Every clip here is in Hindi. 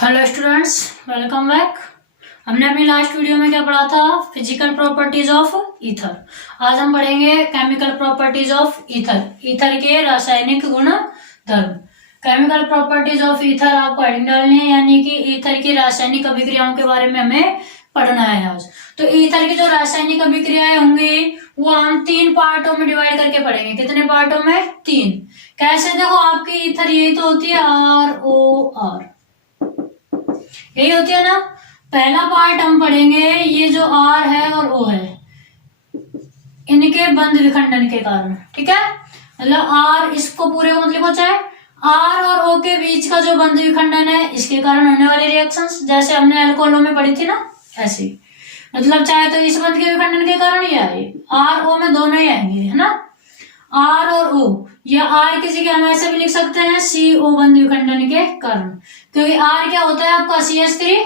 Hello students, welcome back. हमने अपनी लास्ट वीडियो में क्या पढ़ा था? Physical properties of ether. आज हम पढ़ेंगे chemical properties of ether, ether के रासायनिक गुण धर्म। केमिकल प्रॉपर्टीज ऑफ ईथर आपको हेडिंग डालनी है, यानी कि ईथर की रासायनिक अभिक्रियाओं के बारे में हमें पढ़ना है आज। तो ईथर की जो रासायनिक अभिक्रियाएं होंगी वो हम 3 पार्टों में डिवाइड करके पढ़ेंगे। कितने पार्टों में? 3। कैसे? देखो, आपकी ईथर यही तो होती है, ROR, यही होती है ना। पहला पार्ट हम पढ़ेंगे, ये जो R है और O है, इनके बंध विखंडन के कारण। ठीक है, मतलब R, इसको पूरे को मतलब चाहे R और O के बीच का जो बंध विखंडन है, इसके कारण होने वाले रिएक्शंस, जैसे हमने अल्कोहलों में पढ़ी थी ना, ऐसे मतलब चाहे तो इस बंध के विखंडन के कारण या R O में दोनों ही आएंगे, है ना। R और O, या R की जगह हम ऐसे भी लिख सकते हैं CO बंध विखंडन के कारण, क्योंकि R क्या होता है आपका CH3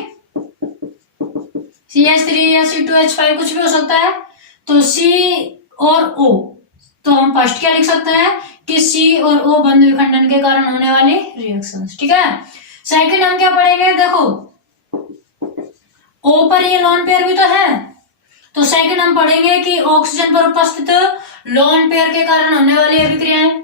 या C2H5 कुछ भी हो सकता है। तो C और O, तो हम फर्स्ट क्या लिख सकते हैं कि C और O बंध विखंडन के कारण होने वाली रिएक्शंस। ठीक है, सेकंड हम क्या पढ़ेंगे? देखो, O पर ये लोन पेयर भी तो है, तो सेकंड हम पढ़ेंगे कि ऑक्सीजन पर उपस्थित लोन पेयर के कारण होने वाली अभिक्रियाएं।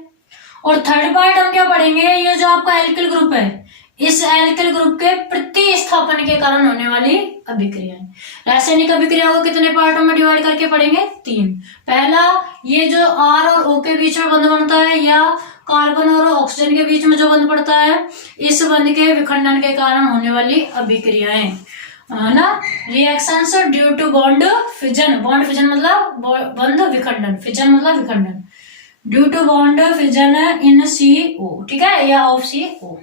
और थर्ड पार्ट हम क्या पढ़ेंगे? ये जो आपका एल्किल ग्रुप है, इस एल्किल ग्रुप के प्रतिस्थापन के कारण होने वाली अभिक्रियाएं। रासायनिक अभिक्रिया को कितने पार्टों में डिवाइड करके पढ़ेंगे? 3। पहला, ये जो R और O के बीच में बंध बनता है, या कार्बन और ऑक्सीजन के बीच में जो बंध पड़ता है, इस बंध के विखंडन के कारण होने वाली अभिक्रियाएं, है ना। Reactions due to bond fission, bond fission मतलब बंध विखंडन, फिजन मतलब विखंडन, due to bond fission in CO, ठीक है, या ऑफ CO।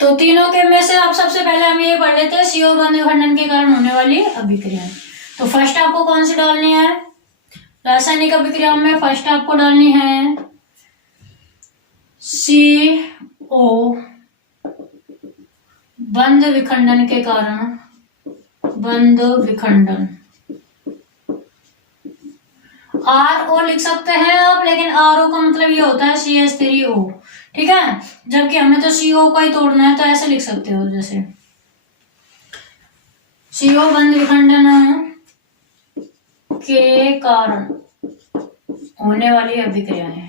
तो तीनों के में से आप सबसे पहले हम ये पढ़ लेते हैं CO बंध विखंडन के कारण होने वाली अभिक्रियाएं। तो फर्स्ट आपको कौन सी डालनी है? रासायनिक अभिक्रियाओं में फर्स्ट आपको डालनी है CO बंध विखंडन के कारण, बंध विखंडन। RO लिख सकते हैं आप, लेकिन RO का मतलब ये होता है CH3O, ठीक है, जबकि हमें तो CO का ही तोड़ना है, तो ऐसे लिख सकते हो, जैसे CO बंध विखंडन के कारण होने वाली अभिक्रियाएं,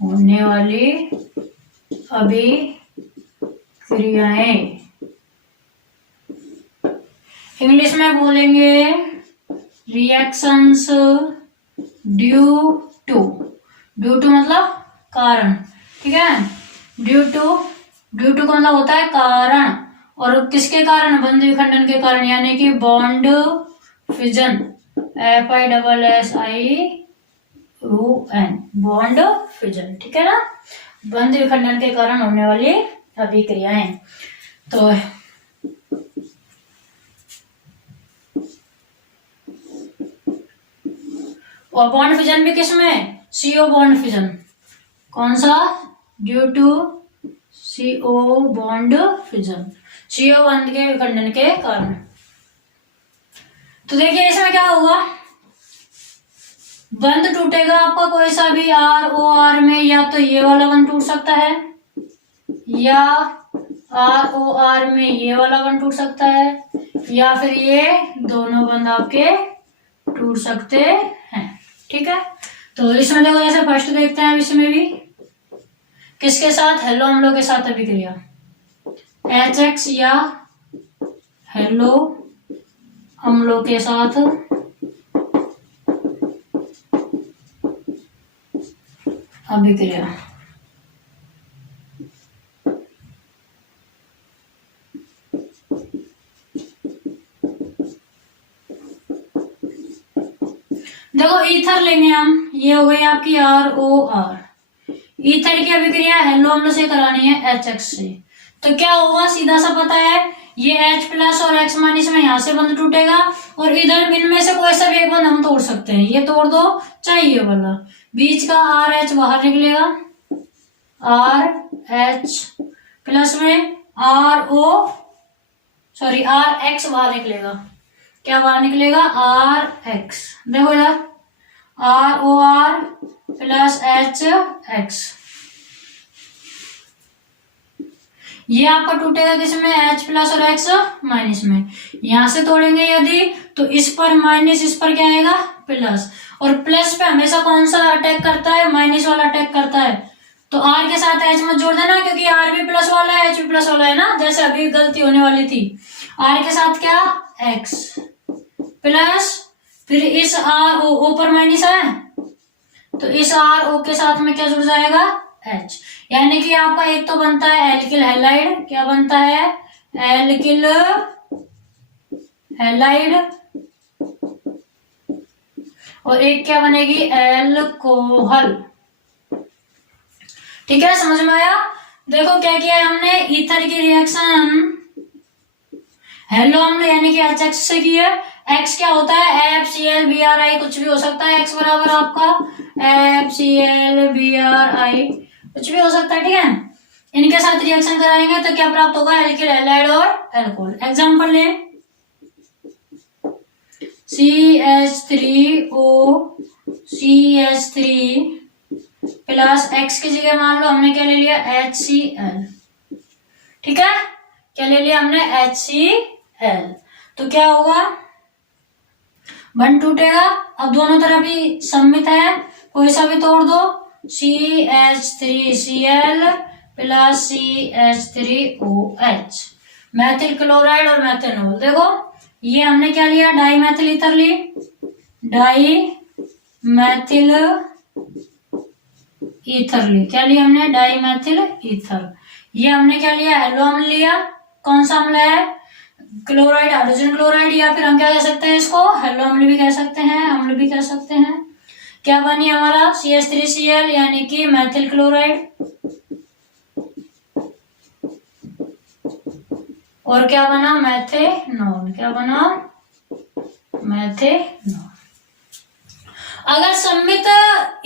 होने वाली अभिक्रियाएं इंग्लिश में बोलेंगे रिएक्शंस ड्यू टू मतलब कारण, ठीक है। ड्यू टू का मतलब होता है कारण, और किसके कारण? बंध विखंडन के कारण, यानी कि bond fission, FISSIUN, bond fission, ठीक है ना, बंध विखंडन के कारण होने वाली अभिक्रियाएं। तो और बॉन्ड फिजन भी किसमें? CO bond fission. कौन सा? Due to CO bond fission, CO बंध के विखंडन के कारण। तो देखिए इसमें क्या होगा, बंध टूटेगा आपका कोई सा भी ROR में, या तो ये वाला बंध टूट सकता है, या ROR में ये वाला बंध टूट सकता है, या फिर ये दोनों बंध आपके टूट सकते हैं, ठीक है। तो इसमें देखो, जैसे फर्स्ट देखते हैं, इसमें भी किसके साथ? हेलो अम्लों के साथ अभिक्रिया, HX या हेलो अम्लों के साथ अभिक्रिया। देखो ईथर लेंगे हम, ये हो गई आपकी ROR। ईथर की अभिक्रिया हेलो अम्ल से करानी है HX से, तो क्या होगा? सीधा सा पता है, ये H+ और X- में यहां से बंध टूटेगा, और इधर इनमें से कोई सा भी एक बंध हम तोड़ सकते हैं, ये तोड़ दो, चाहिए वाला बीच का RH बाहर निकलेगा, RH+ में RX बाहर निकलेगा। क्या बाहर निकलेगा? RX। देखो इधर ROR + HX, ये आपका टूटेगा किसमें, H प्लस और X माइनस में। यहां से तोड़ेंगे यदि तो इस पर माइनस, इस पर क्या आएगा प्लस, और प्लस पे हमेशा कौन सा अटैक करता है, माइनस वाला अटैक करता है। तो R के साथ H मत जोड़ देना, क्योंकि R भी प्लस वाला है, H भी प्लस वाला है ना, जैसे अभी गलती होने वाली थी। R के साथ क्या X प्लस, फिर इस R O पर माइनस है, तो इस R O के साथ में क्या जुड़ जाएगा H, यानी कि आपका एक तो बनता है एल्किल हैलाइड, क्या बनता है एल्किल हैलाइड, और एक क्या बनेगी एल्कोहल। ठीक है, समझ में आया। देखो क्या किया है हमने, ईथर की रिएक्शन हेलो अम्ल यानी कि HX से की है। X क्या होता है FCl Bri, कुछ भी हो सकता है। X बराबर आपका FCl Bri कुछ भी हो सकता है, ठीक है। इनके साथ रिएक्शन कराएंगे तो क्या प्राप्त होगा, एल्किल हैलाइड और एल्कोहल। एग्जांपल ले, CH3O CH3 प्लस X की जगह मान लो हमने क्या ले लिया HCl, ठीक है, क्या ले लिया हमने HCl। तो क्या होगा, बंद टूटेगा। अब दोनों तरफ ही सम्मित है, कोई सा भी तोड़ दो, CH3Cl plus CH3OH, Maithil chloride और मैथेनॉल। देखो ये हमने क्या लिया, डाई मैथिल ईथर ली, डाई मैथिल ईथर ली, क्या लिया हमने डाई मैथिल ईथर। ये हमने क्या लिया हेलो अम्ल लिया, कौन सा अम्ल है क्लोराइड, हाइड्रोजन क्लोराइड, या फिर हम क्या कह सकते हैं इसको हेलो अम्ल भी कह सकते हैं, अम्ल भी कह सकते हैं। क्या बनी हमारा CH3Cl यानी कि मैथिल क्लोराइड, और क्या बना मैथेनॉल, क्या बना मैथेनॉल। अगर सम्मित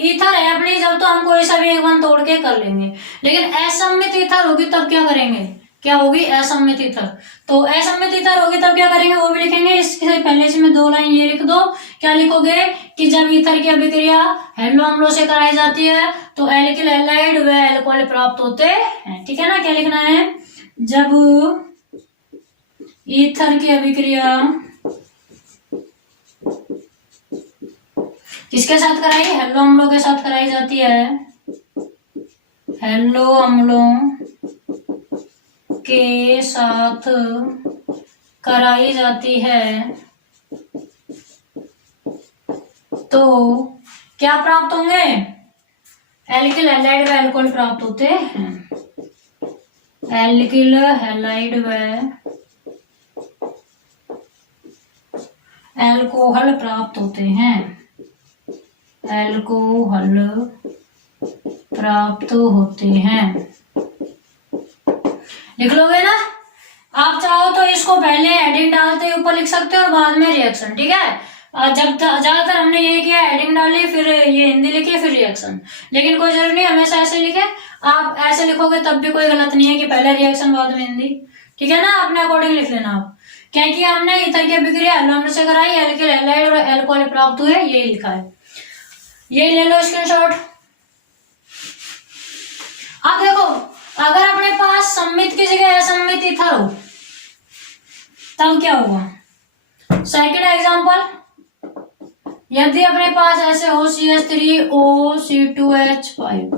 ईथर है अपनी जब तो हम कोई सा भी एक बंद तोड़ के कर लेंगे, लेकिन असम्मित ईथर होगी तब क्या करेंगे, क्या होगी असम्मित ईथर। तो असम्मित ईथर होगी तब क्या करेंगे वो भी लिखेंगे। इसके पहले इसमें 2 लाइन ये लिख दो, क्या लिखोगे कि जब ईथर की अभिक्रिया हेलो अम्लों से कराई जाती है तो एल्किल हैलाइड व एल्कोहल प्राप्त होते हैं, ठीक है ना। क्या लिखना है, जब ईथर की अभिक्रिया किसके साथ कराई, हेलो अम्लों के साथ कराई जाती है, हेलो अम्लों के साथ कराई जाती है, तो क्या प्राप्त होंगे, एल्किल हैलाइड व एल्कोहल प्राप्त होते हैं, एल्किल हैलाइड व एल्कोहल प्राप्त होते हैं, एल्कोहल प्राप्त होते हैं। लिख लोगे ना। आप चाहो तो इसको पहले हेडिंग डालते ऊपर लिख सकते हो और बाद में रिएक्शन, ठीक है। जब ज्यादातर हमने ये किया, हेडिंग डाली फिर ये हिंदी लिखी फिर रिएक्शन, लेकिन कोई जरूरी नहीं हमेशा ऐसे लिखे। आप ऐसे लिखोगे तब भी कोई गलत नहीं है कि पहले रिएक्शन बाद में हिंदी, ठीक है ना, अपने अकॉर्डिंग लिख लेना आप। क्या किया हमने, ईथर की अभिक्रिया हेलो अम्ल से कराई, एल्किल हैलाइड और एल्कोहल प्राप्त हुए, ये लिखा है, ये ले लो स्क्रीनशॉट। अब देखो अगर अपने पास सम्मित की जगह असम्मित ईथर हो तब क्या होगा। सेकंड एग्जांपल, यदि अपने पास ऐसे हो CH3O C2H5,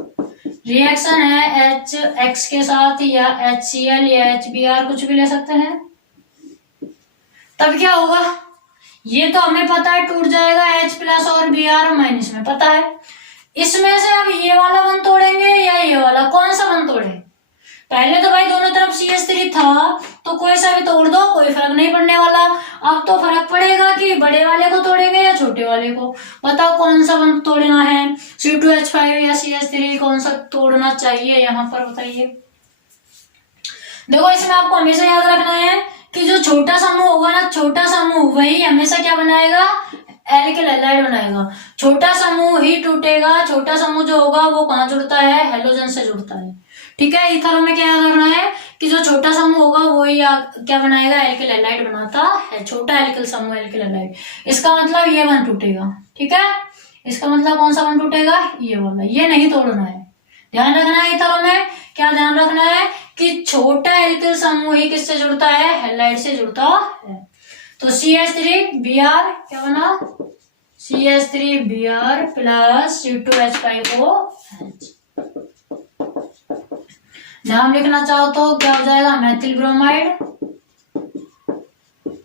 रिएक्शन है HX के साथ या HCl या HBr कुछ भी ले सकते हैं, तब क्या होगा, ये तो हमें पता है टूट जाएगा H प्लस और Br माइनस में, पता है। इसमें से अब ये वाला बंद तोड़ेंगे या ये वाला, कौन सा बंद तोड़े। पहले तो भाई दोनों तरफ CH3 था तो कोई सा भी तोड़ दो, कोई फर्क नहीं पड़ने वाला। अब तो फर्क पड़ेगा कि बड़े वाले को तोड़ेंगे या छोटे वाले को। बताओ कौन सा बंद तोड़ना है, C2H5 या CH3, कौन सा तोड़ना चाहिए यहाँ पर बताइए। देखो इसमें आपको हमेशा याद रखना है कि जो छोटा समूह होगा ना, छोटा समूह वही हमेशा क्या बनाएगा, एल्किल हैलाइड बनाएगा। छोटा समूह ही टूटेगा, छोटा समूह जो होगा वो कहाँ जुड़ता है, हेलोजन से जुड़ता है, ठीक है। ईथर में क्या याद रखना है कि जो छोटा समूह होगा वो ही क्या बनाएगा, एल्किल हैलाइड बनाता है, छोटा एल्किल समूह एल्किल हैलाइड। इसका मतलब ये बंद टूटेगा, ठीक है। इसका मतलब कौन सा बंद टूटेगा, ये वाला, ये नहीं तोड़ना है। ध्यान रखना है ईथरों में, क्या ध्यान रखना है कि छोटा एल्किल समूह ही किससे जुड़ता है, हैलाइड से जुड़ता है। तो CH3Br क्या बना, CH3Br प्लस C2H5OH। नाम लिखना चाहो तो क्या हो जाएगा, मैथिल ब्रोमाइड,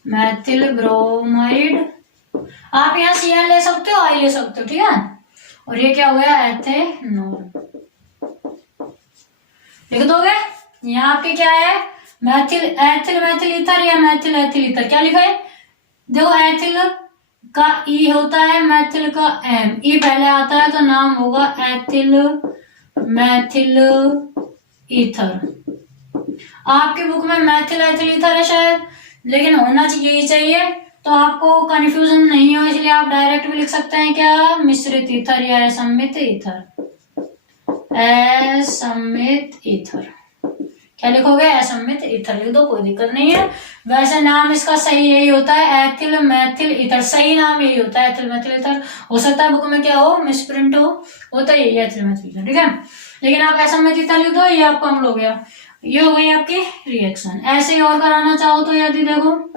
मैथिल ब्रोमाइड। आप यहाँ Cl ले सकते हो, I ले सकते हो, ठीक है। और ये क्या हो गया, एथेनॉल लिख दोगे। यहाँ आपके क्या है, मैथिल एथिल मैथिल ईथर या मैथिल एथिल ईथर, क्या लिखा है देखो, एथिल का ई होता है, मैथिल का एम, ई पहले आता है तो नाम होगा एथिल मैथिल ईथर। आपकी बुक में मैथिल एथिल ईथर है शायद, लेकिन होना चाहिए चाहिए, तो आपको कंफ्यूजन नहीं हो, इसलिए आप डायरेक्ट भी लिख सकते हैं क्या, मिश्रित ईथर या असमित ईथर, असमित ईथर। क्या लिखोगे, असमित ईथर लिख दो, कोई दिक्कत नहीं है। वैसे नाम इसका सही यही होता है, एथिल मैथिल ईथर, सही नाम यही होता है, एथिल मैथिल ईथर। हो सकता है बुक में क्या हो, मिसप्रिंट हो तो यही एथिल मैथिल ईथर, ठीक है। लेकिन आप असमित ईथर लिख दो, ये आपको अम्ल हो गया। ये हो गई आपकी रिएक्शन। ऐसे ही और कराना चाहो तो यदि देखो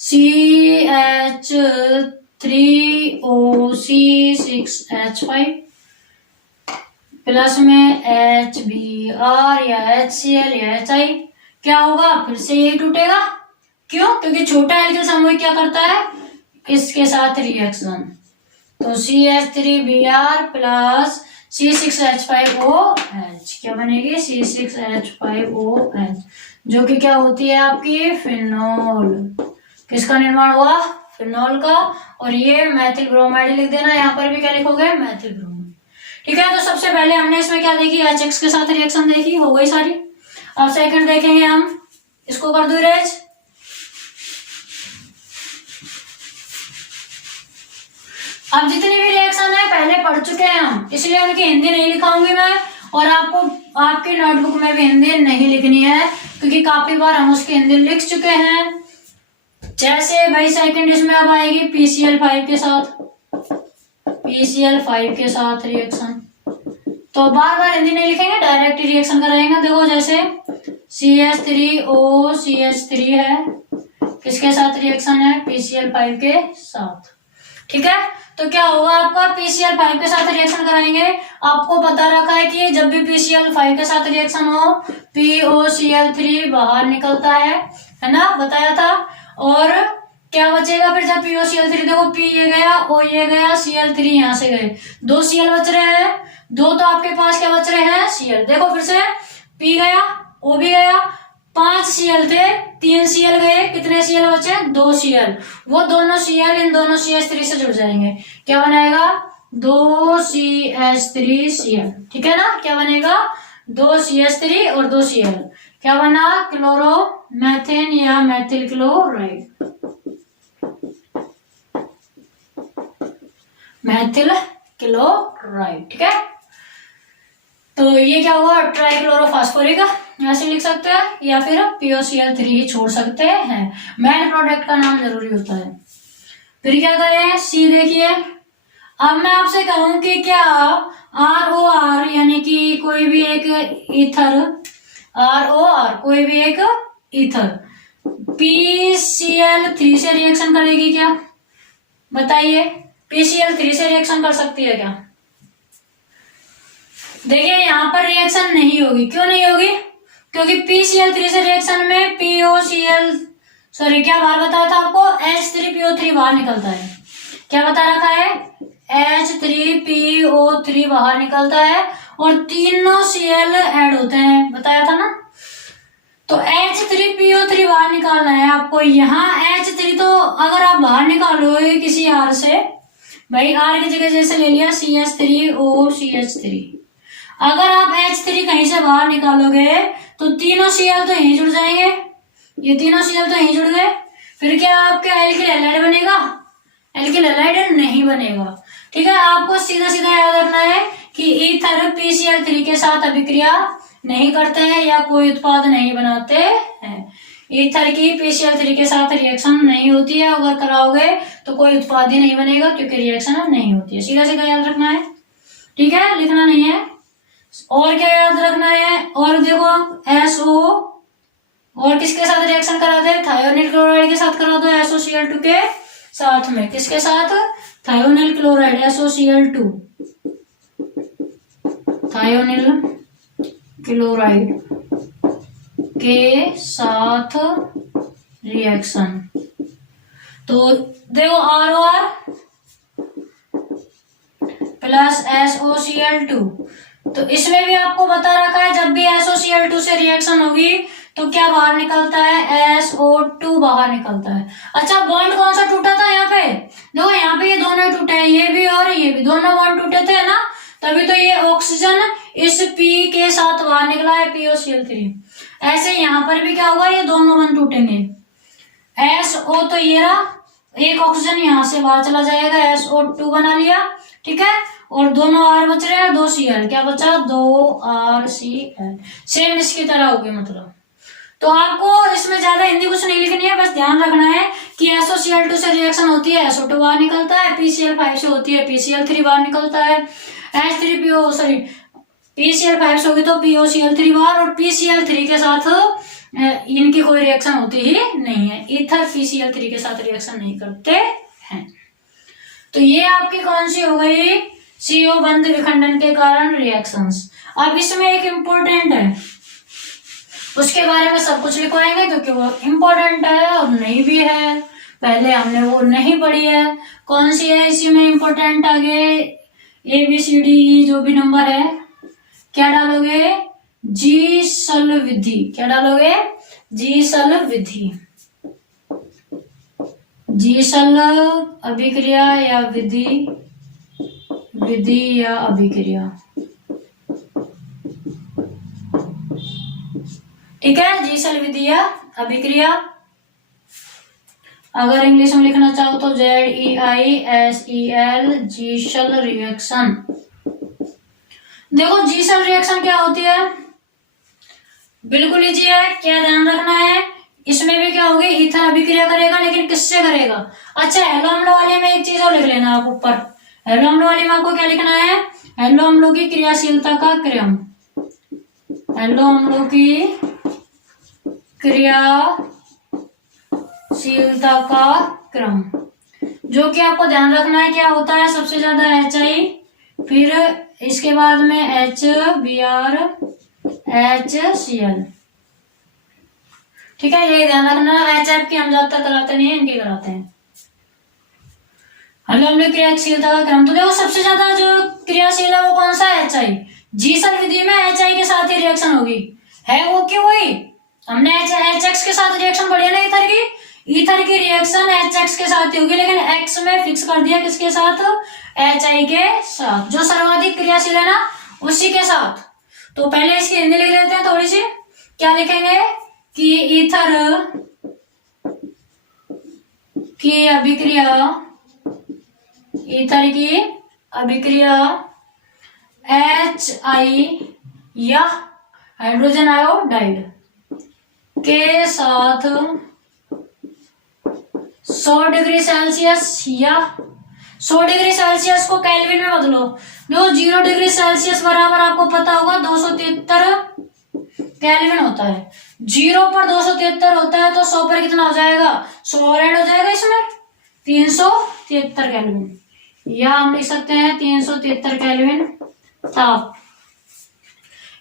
CH3OC6H5 प्लस में HBr या HCl या HI, क्या होगा, फिर से ये टूटेगा। क्यों, क्योंकि छोटा एल्किल समूह क्या करता है, इसके साथ रिएक्शन। तो CH3Br प्लस C6H5OH क्या बनेगी, C6H5OH, जो कि क्या होती है आपकी फिनोल। किसका निर्माण हुआ, फिनोल का। और ये मैथिल ब्रोमाइड लिख देना, यहाँ पर भी क्या लिखोगे, मैथिल ब्रोमाइड, ठीक है। तो सबसे पहले हमने इसमें क्या देखी, HX के साथ रिएक्शन देखी, हो गई सारी। अब सेकंड देखेंगे हम, इसको कर दो इरेज। अब जितनी भी रिएक्शन है पहले पढ़ चुके हैं हम, इसलिए उनकी हिंदी नहीं लिखाऊंगी मैं, और आपको आपकी नोटबुक में भी हिंदी नहीं लिखनी है, क्योंकि काफी बार हम उसकी हिंदी लिख चुके हैं। जैसे भाई सेकंड इसमें अब आएगी PCl5 के साथ, PCl5 के साथ रिएक्शन, तो बार बार हिंदी नहीं लिखेंगे, डायरेक्ट रिएक्शन कराएंगे। देखो जैसे CH3OCH3 है, किसके साथ रिएक्शन है, PCl5 के साथ, ठीक है। तो क्या होगा आपका, PCl5 के साथ रिएक्शन कराएंगे। आपको पता रखा है कि जब भी PCl5 के साथ रिएक्शन हो, POCl3 बाहर निकलता है ना, बताया था। और क्या बचेगा फिर जब POCl3, देखो P ये गया, O ये गया, Cl3 यहां से गए, 2 Cl बच रहे हैं, 2 तो आपके पास क्या बच रहे हैं, Cl। देखो फिर से P गया, O भी गया, 5 Cl थे, 3 Cl गए, कितने Cl बचे, 2 Cl। वो दोनों Cl इन दोनों CH3 से जुड़ जाएंगे, क्या बनाएगा, 2 CH3Cl, ठीक है ना। क्या बनेगा, 2 CH3 और 2 Cl, क्या बना, क्लोरोमेथेन या मैथिल क्लोराइड, मैथिल क्लोराइड, ठीक है। तो ये क्या हुआ, ट्राइक्लोरोफॉस्फोरिक ऐसे लिख सकते हैं, या फिर POCl3 ही छोड़ सकते हैं, मेन प्रोडक्ट का नाम जरूरी होता है। फिर क्या करें, C देखिए। अब मैं आपसे कहूं कि क्या ROR यानी कि कोई भी एक ईथर, ROR कोई भी एक ईथर PCl3 से रिएक्शन करेगी क्या, बताइए, PCl3 से रिएक्शन कर सकती है क्या। देखिए यहाँ पर रिएक्शन नहीं होगी, क्यों नहीं होगी, क्योंकि PCl3 से रिएक्शन में क्या बाहर बताया था आपको, H3PO3 बाहर निकलता है। क्या बता रखा है, H3PO3 बाहर निकलता है, और तीनों Cl ऐड होते हैं, बताया था ना। तो H3PO3 बाहर निकालना है आपको। यहाँ H3 तो अगर आप बाहर निकालोगे किसी R से, भाई R की जगह जैसे ले लिया CH3OCH3, अगर आप H3 कहीं से बाहर निकालोगे तो तीनों Cl तो यहीं जुड़ जाएंगे, ये तीनों Cl तो यहीं जुड़ गए, फिर क्या आपका एल्किल हैलाइड बनेगा, एल्किल हैलाइड नहीं बनेगा, ठीक है। आपको सीधा सीधा याद रखना है कि ईथर PCl3 के साथ अभिक्रिया नहीं करते हैं या कोई उत्पाद नहीं बनाते हैं। ईथर की PCl3 के साथ रिएक्शन नहीं होती है, अगर कराओगे तो कोई उत्पाद ही नहीं बनेगा, क्योंकि रिएक्शन नहीं होती है, सीधा सीधा याद रखना है, ठीक है, लिखना नहीं है। और क्या याद रखना है, और देखो SO और किसके साथ रिएक्शन करा दे, थायोनिल क्लोराइड के साथ करा दो SOCl2 के साथ में, किसके साथ, thionyl chloride SOCl2, thionyl chloride के साथ रिएक्शन। तो देखो ROR प्लस SOCl2, तो इसमें भी आपको बता रखा है जब भी SOCl2 से रिएक्शन होगी तो क्या बाहर निकलता है, SO2 बाहर निकलता है। अच्छा बॉन्ड कौन सा टूटा था यहाँ पे, देखो यहाँ पे ये दोनों ही टूटे हैं, ये भी और ये भी, दोनों बॉन्ड टूटे थे ना, तभी तो ये ऑक्सीजन इस P के साथ बाहर निकला है, POCl3। ऐसे यहाँ पर भी क्या होगा, ये दोनों बॉन्ड टूटेंगे, SO तो ये रहा, एक ऑक्सीजन यहाँ से बाहर चला जाएगा, SO2 बना लिया, ठीक है, और दोनों R बच रहे हैं, 2 Cl, क्या बचा, 2 RCl, सेम इसकी तरह होगी मतलब। तो आपको इसमें ज्यादा हिंदी कुछ नहीं लिखनी है, बस ध्यान रखना है कि SOCl2 से रिएक्शन होती है SO2 बाहर निकलता है, PCl5 से होती है PCl3 बाहर निकलता है, PCl5 से होगी तो POCl3 बाहर, और PCl3 के साथ इनकी कोई रिएक्शन होती ही नहीं है, ईथर PCl3 के साथ रिएक्शन नहीं करते हैं। तो ये आपकी कौन सी हो गई, CO बंध विखंडन के कारण रिएक्शंस। अब इसमें एक इम्पोर्टेंट है, उसके बारे में सब कुछ लिखवाएंगे क्योंकि वो इम्पोर्टेंट है और नहीं भी है, पहले हमने वो नहीं पढ़ी है। कौन सी है इसी में इम्पोर्टेंट, आगे ABCDE जो भी नंबर है, क्या डालोगे, जीसल विधि, क्या डालोगे, जीसल विधि, जीसल अभिक्रिया या विधि, विधि या अभिक्रिया, ठीक है, जीसल विधि या अभिक्रिया। अगर इंग्लिश में लिखना चाहो तो ZEISEL, जीसल रिएक्शन। देखो जीसल रिएक्शन क्या होती है, बिल्कुल इजी है, क्या ध्यान रखना है, इसमें भी क्या होगी, ईथर अभिक्रिया करेगा, लेकिन किससे करेगा। अच्छा हेलो अम्ल वाले में एक चीज और लिख लेना आप ऊपर, हेलो अम्ल वाले में आपको क्या लिखना है, हेलो अम्लों की क्रियाशीलता का क्रम, हेलो अम्लों की क्रियाशीलता का क्रम, जो कि आपको ध्यान रखना है क्या होता है, सबसे ज्यादा HI, फिर इसके बाद में HBr HCl, ठीक है, ये ध्यान रखना। HF की हम ज्यादातर कराते नहीं है, इनके कराते हैं। हेलो अम्ल क्रियाशीलता का क्रम, तो देखो सबसे ज्यादा जो क्रियाशील है वो कौन सा है, HI। जीसल विधि में HI के साथ ही रिएक्शन होगी, है वो क्यों हुई, हमने HX के साथ रिएक्शन पढ़ी है ना ईथर की, ईथर की रिएक्शन HX के साथ ही होगी, लेकिन X में फिक्स कर दिया किसके साथ, HI के साथ, जो सर्वाधिक क्रियाशील है ना उसी के साथ। तो पहले इसकी हिंदी लिख लेते हैं थोड़ी सी, क्या लिखेंगे कि ईथर की अभिक्रिया, ईथर की अभिक्रिया HI या हाइड्रोजन आयोडाइड के साथ 100 डिग्री सेल्सियस, या 100 डिग्री सेल्सियस को केल्विन में बदलो, जो 0 डिग्री सेल्सियस बराबर आपको पता होगा 273 केल्विन होता है, 0 पर 273 होता है, तो 100 पर कितना हो जाएगा, 100 ऐड हो जाएगा इसमें, 373 केल्विन, या हम लिख सकते हैं 373 केल्विन ताप।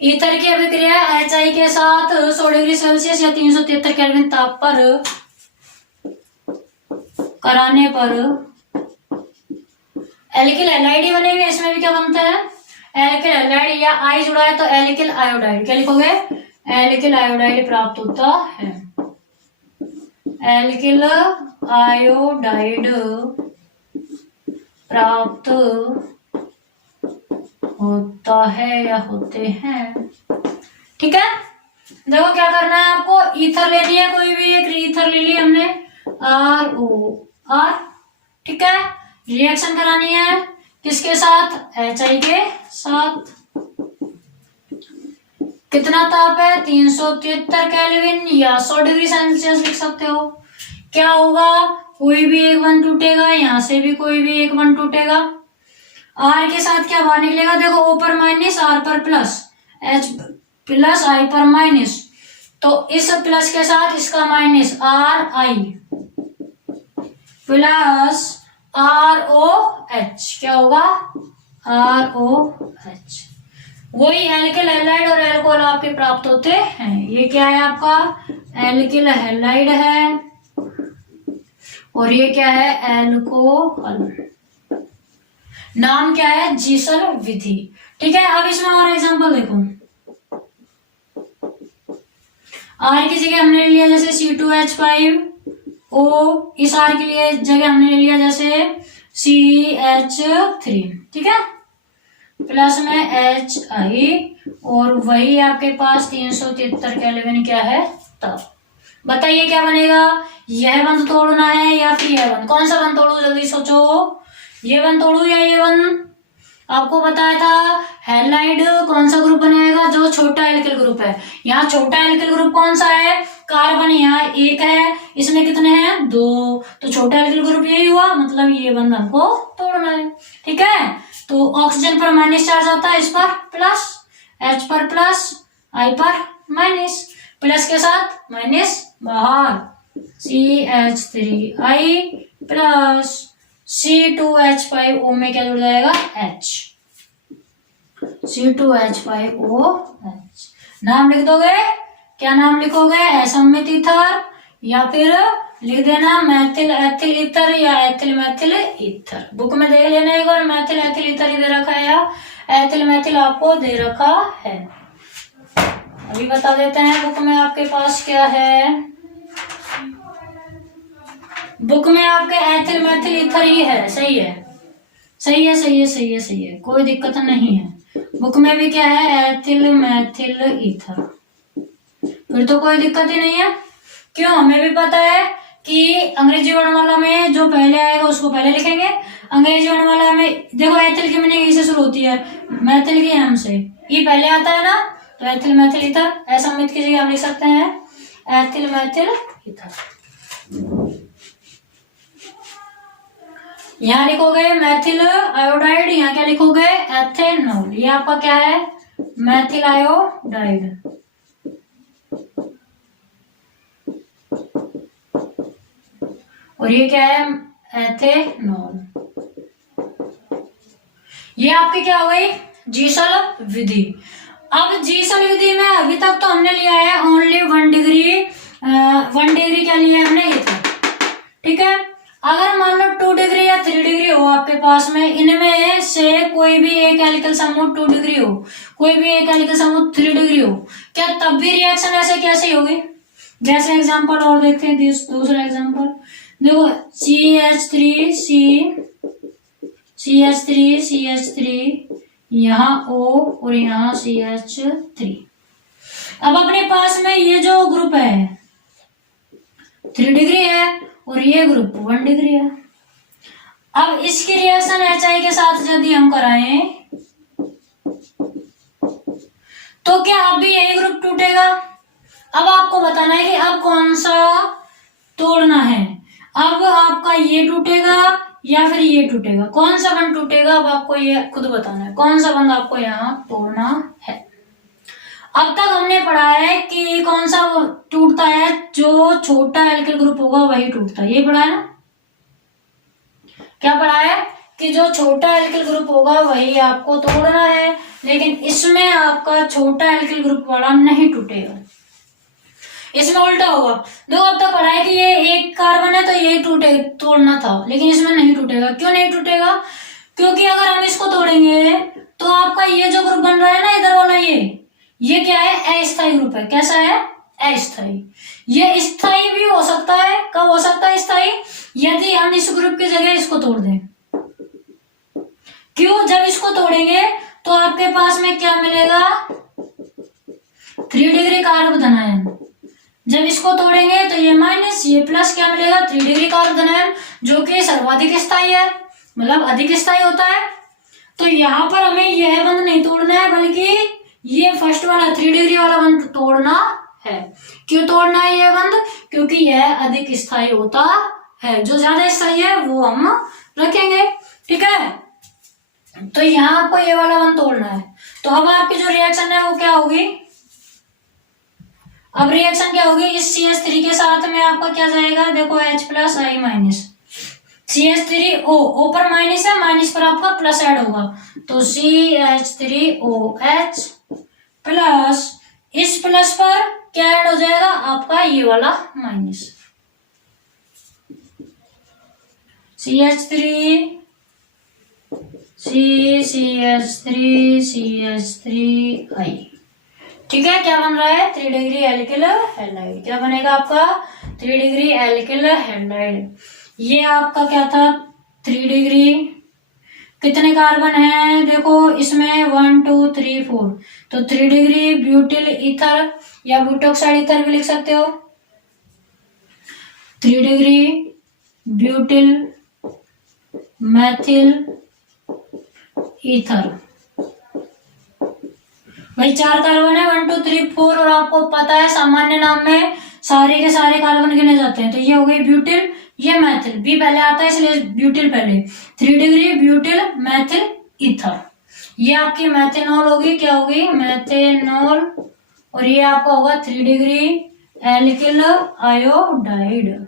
ईथर की अभिक्रिया HI के साथ 100 डिग्री सेल्सियस या 373 केल्विन ताप पर कराने पर एल्किल हैलाइड बनेंगे। इसमें भी क्या बनता है, एल्किल हैलाइड, या आई जुड़ा है तो एल्किल आयोडाइड, क्या लिखोगे, एल्किल आयोडाइड प्राप्त होता है, एल्किल आयोडाइड प्राप्त होता है या होते हैं, ठीक है। देखो क्या करना है आपको, ईथर लेनी है, कोई भी एक ईथर ले ली हमने, ROR, ठीक है, रिएक्शन करानी है किसके साथ, HI के साथ, कितना ताप है, 373 केल्विन या 100 डिग्री सेल्सियस लिख सकते हो। क्या होगा, कोई भी एक बंध टूटेगा, यहां से भी कोई भी एक बंध टूटेगा, आर के साथ क्या बाहर निकलेगा, देखो ओ पर माइनस आर पर प्लस, एच प्लस आई पर माइनस, तो इस प्लस के साथ इसका minus R I plus R O H, क्या होगा आर ओ एच। वही एल्किल हैलाइड और एल्कोहल आपके प्राप्त होते हैं। ये क्या है आपका एल्किल हैलाइड है और ये क्या है एल्कोहल। नाम क्या है जीसल विधि। ठीक है, अब इसमें और एग्जांपल देखो। आर की जगह हमने लिया जैसे C2H5O, इस आर के लिए जगह हमने ले लिया जैसे CH3, ठीक है, प्लस में HI, और वही आपके पास 373 केल्विन क्या है तब। बताइए क्या बनेगा, यह बंद तोड़ना है या फिर यह बंद, कौन सा बंद तोड़ू, जल्दी सोचो, ये बंद तोड़ू या ये बंद। आपको बताया था हैलाइड कौन सा ग्रुप बनाएगा, जो छोटा एल्किल ग्रुप है। यहाँ छोटा एल्किल ग्रुप कौन सा है, कार्बन यहाँ एक है, इसमें कितने हैं दो, तो छोटा एल्किल ग्रुप यही हुआ, मतलब ये बंद हमको तोड़ना है। ठीक है, तो ऑक्सीजन पर माइनस चार्ज आता है, इस पर प्लस, H पर प्लस, I पर माइनस, प्लस के साथ माइनस बाहर, CH3I प्लस C2H5O में क्या जुड़ जाएगा H, C2H5OH। नाम लिख दोगे, क्या नाम लिखोगे, असमित ईथर, या फिर लिख देना मैथिल एथिल ईथर या एथिल मैथिल ईथर। बुक में देख लेना एक बार, मैथिल एथिल ईथर ही दे रखा है या एथिल मैथिल आपको दे रखा है। अभी बता देते हैं बुक में आपके पास क्या है। बुक में आपके एथिल मैथिल ईथर ही है, सही है, सही है, सही है, सही है, सही है, कोई दिक्कत नहीं है। बुक में भी क्या है एथिल मैथिल ईथर, फिर तो कोई दिक्कत ही नहीं है। क्यों, हमें भी पता है कि अंग्रेजी वर्णमाला में जो पहले आएगा उसको पहले लिखेंगे। अंग्रेजी वर्णमाला में देखो एथिल की मीनिंग ई से शुरू होती है, मैथिल की एम से, ई पहले आता है ना, तो एथिल मैथिल ईथर, ऐसा मित की जगह हम लिख सकते हैं एथिल मैथिल ईथर। यहाँ लिखोगे मैथिल आयोडाइड, यहाँ क्या लिखोगे एथेनॉल, ये आपका क्या है मैथिल आयोडाइड। और ये क्या है एथेनॉल। ये आपकी क्या हो गई जीसल विधि। अब जीसल विधि में अभी तक तो हमने लिया है ओनली 1 डिग्री, 1 डिग्री क्या लिया है हमने ईथर। ठीक है, अगर मान लो 2 डिग्री या 3 डिग्री हो आपके पास में, इनमें से कोई भी एक एल्किल समूह 2 डिग्री हो, कोई भी एक एल्किल समूह 3 डिग्री हो, क्या तब भी रिएक्शन ऐसे कैसे होगी। जैसे एग्जांपल और देखते हैं, दूसरा एग्जांपल देखो CH3 यहाँ O और यहाँ CH3। अब अपने पास में ये जो ग्रुप है 3 डिग्री है और ये ग्रुप 1 डिग्री है। अब इसकी रिएक्शन HI के साथ यदि हम कराएं तो क्या अब भी यही ग्रुप टूटेगा। अब आपको बताना है कि अब कौन सा तोड़ना है, अब आपका ये टूटेगा या फिर ये टूटेगा, कौन सा बंद टूटेगा, अब आपको ये खुद बताना है कौन सा बंद आपको यहाँ तोड़ना है। अब तक हमने पढ़ा है कि कौन सा टूटता है, जो छोटा एल्किल ग्रुप होगा वही टूटता है, ये पढ़ा है ना। क्या पढ़ा है कि जो छोटा एल्किल ग्रुप होगा वही आपको तोड़ना है, लेकिन इसमें आपका छोटा एल्किल ग्रुप वाला नहीं टूटेगा, इसमें उल्टा होगा। देखो अब तक पढ़ा है कि ये एक कार्बन है तो ये तोड़ना था, लेकिन इसमें नहीं टूटेगा। क्यों नहीं टूटेगा, क्योंकि अगर हम इसको तोड़ेंगे तो आपका ये जो ग्रुप बन रहा है ना इधर वाला, ये क्या है अस्थायी ग्रुप है। कैसा है अस्थायी। ये स्थायी भी हो सकता है, कब हो सकता है स्थायी, यदि हम इस ग्रुप की जगह इसको तोड़ दें। क्यों, जब इसको तोड़ेंगे तो आपके पास में क्या मिलेगा 3 डिग्री कार्ब धनायन, जब इसको तोड़ेंगे तो ये माइनस ये प्लस क्या मिलेगा 3 डिग्री कार्ब धनायन, जो कि सर्वाधिक स्थायी है, मतलब अधिक स्थायी होता है। तो यहाँ पर हमें यह बंध नहीं तोड़ना है, बल्कि ये फर्स्ट वाला 3 डिग्री वाला बंध तोड़ना है। क्यों तोड़ना है ये बंध, क्योंकि यह अधिक स्थायी होता है, जो ज्यादा स्थायी है वो हम रखेंगे। ठीक है, तो यहाँ आपको ये वाला वन तोड़ना है। तो अब आपकी जो रिएक्शन है वो क्या होगी, अब रिएक्शन क्या होगी, इस CH3 के साथ में आपका क्या जाएगा, देखो H plus I minus, CH3 O पर माइनस है, माइनस पर आपका प्लस ऐड होगा, तो CH3OH प्लस इस प्लस पर क्या ऐड हो जाएगा आपका ये वाला माइनस, CH3 CH3I। ठीक है, क्या बन रहा है, 3 डिग्री एल्किल हैलाइड। क्या बनेगा आपका, 3 डिग्री एल्किल हैलाइड। ये आपका क्या था, 3 डिग्री, कितने कार्बन है देखो इसमें 1 2 3 4, तो 3 डिग्री ब्यूटिल ईथर या ब्यूटोक्साइड ईथर भी लिख सकते हो, 3 डिग्री ब्यूटिल मैथिल ईथर। भाई 4 कार्बन है, 1 2 3 4, और आपको पता है सामान्य नाम में सारे के सारे कार्बन गिने जाते हैं, तो ये हो गई ब्यूटिल, ये मैथिल, बी पहले आता है इसलिए ब्यूटिल पहले, 3 डिग्री ब्यूटिल मैथिल ईथर। ये आपकी मैथेनॉल होगी, क्या होगी, मैथेनॉल, और ये आपका होगा 3 डिग्री एल्किल आयोडाइड,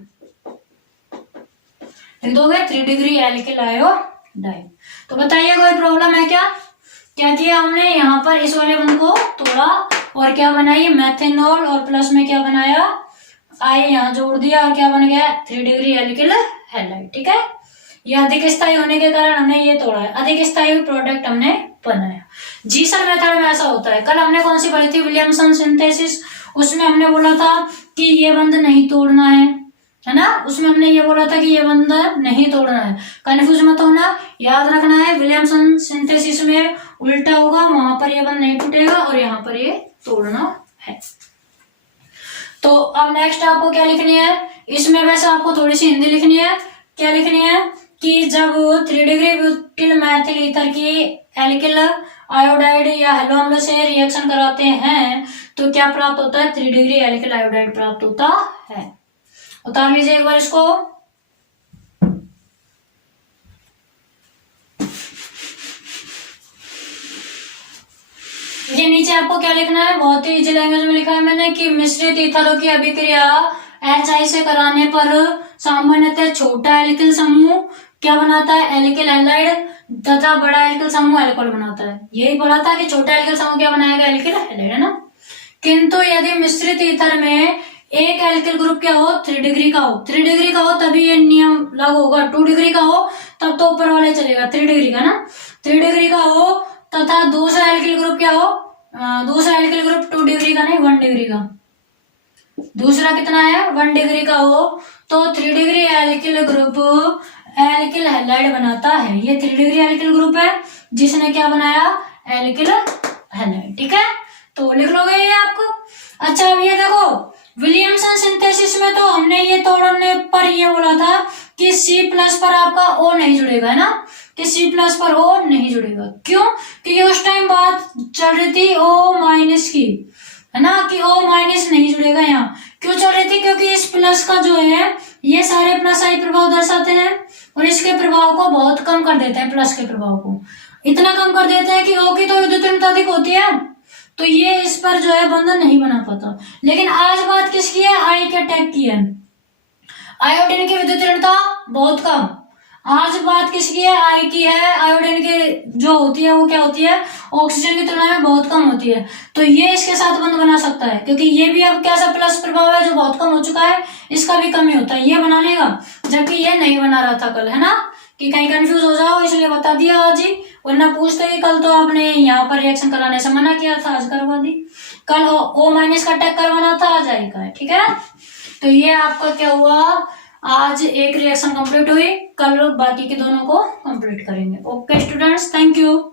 लिख दोगे 3 डिग्री एल्किल आयोडाइड। तो बताइए कोई प्रॉब्लम है क्या, क्या किया हमने यहाँ पर इस वाले वन को तोड़ा और क्या बनाई मैथेनॉल, और प्लस में क्या बनाया आई यहाँ जोड़ दिया, और क्या बन गया 3 डिग्री एल्किल हैलाइड। ठीक है, ये अधिक स्थायी होने के कारण हमने ये तोड़ा है, अधिक स्थायी प्रोडक्ट हमने बनाया। जीसन मेथड में ऐसा होता है। कल हमने कौन सी पढ़ी थी, विलियमसन सिंथेसिस, उसमें हमने बोला था कि ये बंध नहीं तोड़ना है ना, उसमें हमने ये बोला था कि ये बंध नहीं तोड़ना है, कंफ्यूज मत होना, याद रखना है। विलियमसन सिंथेसिस में उल्टा होगा, वहां पर ये बंध नहीं टूटेगा और यहाँ पर ये तोड़ना है। तो अब नेक्स्ट आपको क्या लिखनी है, इसमें वैसे आपको थोड़ी सी हिंदी लिखनी है। क्या लिखनी है कि जब 3 डिग्री ब्यूटिल मैथिल ईथर की एल्किल आयोडाइड या हैलो अम्ल से रिएक्शन कराते हैं तो क्या प्राप्त होता है, 3 डिग्री एल्किल आयोडाइड प्राप्त होता है। उतार लीजिए एक बार इसको। ये नीचे आपको क्या लिखना है, बहुत ही इजी लैंग्वेज में लिखा है मैंने कि मिश्रित ईथरों की अभिक्रिया HI से कराने पर सामान्यतः छोटा एल्किल समूह क्या बनाता है, एल्किल हैलाइड, तथा बड़ा एल्किल समूह एल्कोहल बनाता है। यही बोला था कि छोटा एल्किल समूह क्या बनाएगा, एल्किल हैलाइड, है ना। किंतु यदि मिश्रित ईथर में एक एल्किल ग्रुप क्या हो, 3 डिग्री का हो, 3 डिग्री का हो तभी ये नियम लागू होगा, 2 डिग्री का हो तब तो ऊपर वाले चलेगा, 3 डिग्री का ना, 3 डिग्री का हो तथा दूसरा एल्किल ग्रुप क्या हो, दूसरा एल्किल ग्रुप 2 डिग्री का नहीं 1 डिग्री का, दूसरा कितना है 1 डिग्री का हो तो 3 degree alkyl group alkyl halide बनाता है। ये 3 डिग्री एल्किल ग्रुप है जिसने क्या बनाया, एल्किल हैलाइड। ठीक है, तो लिख लोगे ये आपको। अच्छा अब ये देखो विलियमसन सिंथेसिस में तो हमने ये तोड़ने पर ये बोला था कि C+ पर आपका O नहीं जुड़ेगा, है ना, कि C+ पर O नहीं जुड़ेगा। क्यों, क्योंकि उस टाइम बात चल रही थी O- की, है ना, कि O- नहीं जुड़ेगा। यहाँ क्यों चल रही थी, क्योंकि इस प्लस का जो है ये सारे प्लस आई प्रभाव दर्शाते हैं और इसके प्रभाव को बहुत कम कर देते हैं, प्लस के प्रभाव को इतना कम कर देते हैं कि O की तो विद्युत अधिक होती है, तो ये इस पर जो है बंधन नहीं बना पाता। लेकिन आज बात किसकी है, आई के टैग की है, आयोडीन की विद्युत ऋणता बहुत कम। आज बात किसकी है, आई की है। आयोडीन की जो होती है वो क्या होती है, ऑक्सीजन की तुलना में बहुत कम होती है, तो ये इसके साथ बंध बना सकता है क्योंकि ये भी अब कैसा प्लस प्रभाव है जो बहुत कम हो चुका है, इसका भी कमी होता है, ये बना लेगा, जबकि ये नहीं बना रहा था कल, है ना, कि कहीं कंफ्यूज हो जाओ इसलिए बता दिया आज ही, वरना पूछते ही कल तो आपने यहाँ पर रिएक्शन कराने से मना किया था, आज करवा दी। कल O- का टैग करवाना था, आज आई का है। ठीक है, तो ये आपका क्या हुआ, आज एक रिएक्शन कंप्लीट हुई, कल बाकी के दोनों को कंप्लीट करेंगे। Okay students, thank you.